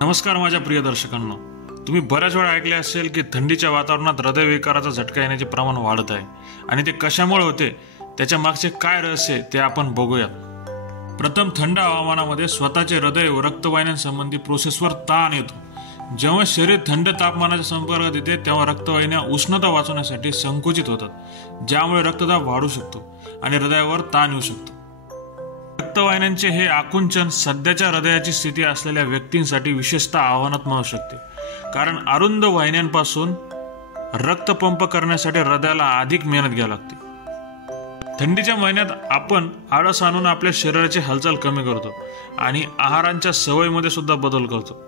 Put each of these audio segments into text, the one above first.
नमस्कार माझ्या प्रिय दर्शकांनो, तुम्ही बऱ्याच वेळा ऐकले असेल की थंडीच्या वातावरणात हृदयविकाराचा झटका येण्याचे प्रमाण वाढत आहे आणि ते कशामुळे होते त्याच्या मागचे काय रहस्य आहे ते आपण बघूयात। प्रथम, थंड हवामानामध्ये स्वतःचे हृदय व रक्तवाहिन्यांसंबंधी प्रोसेसवर ताण येतो। जेव्हा शरीर थंड तापमानाच्या संपर्कात येते तेव्हा रक्तवाहिन्या उष्णता वाचवण्यासाठी संकुचित होतात, ज्यामुळे रक्तदाब वाढू शकतो आणि हृदयावर ताण येऊ शकतो। रक्तवाहिन्यांचे हे आकुंचन सध्याच्या हृदयाची स्थिती असलेल्या व्यक्तींसाठी विशेषतः आव्हानात्मक असू शकते, कारण अरुंद वाहिन्यांपासून रक्त पंप करण्यासाठी हृदयाला अधिक मेहनत घ्यावी लागते। थंडीच्या महिन्यात आपण आळस आणून आपल्या शरीराची हालचाल कमी करतो आणि आहारांच्या सवयीमध्ये सुद्धा बदल करतो।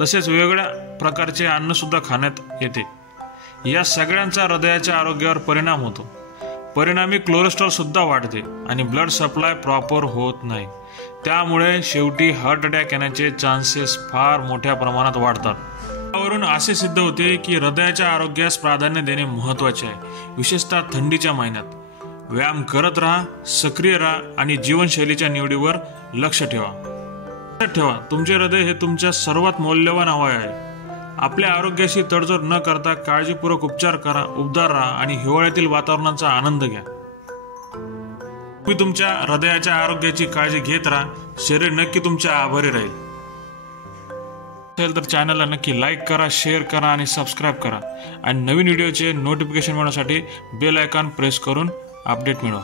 तसेच वेगवेगळ्या प्रकारचे अन्न सुद्धा खाण्यात येते। या सगळ्यांचा हृदयाच्या आरोग्यावर परिणाम होतो। परिणामी कोलेस्ट्रॉल सुद्धा वाढते आणि ब्लड सप्लाय प्रॉपर होत नाही, त्यामुळे शेवटी हार्ट अटॅक येण्याचे चान्सेस फार मोठ्या प्रमाणात वाढतात। यावरून असे सिद्ध होते की हृदयाच्या आरोग्यास प्राधान्य देणे महत्त्वाचे आहे, विशेषतः थंडीच्या महिन्यात। व्यायाम करत राहा, सक्रिय राहा आणि जीवनशैलीच्या निवडीवर लक्ष ठेवा। तुमचे हृदय हे तुमच्या सर्वात मौल्यवान अवयव आहे। आपल्या आरोग्याशी तडजोड न करता काळजीपूर्वक उपचार करा, उबदार राहा आणि हिवाळ्यातील वातावरणाचा आनंद घ्या। तुम्ही तुमच्या हृदयाच्या आरोग्याची काळजी घेत राहा, शरीर नक्की तुमच्या आभारी राहील। तर चॅनलला नक्की लाईक करा, शेअर करा आणि सबस्क्राईब करा आणि नवीन व्हिडिओचे नोटिफिकेशन मिळवण्यासाठी बेल आयकॉन प्रेस करून अपडेट मिळवा।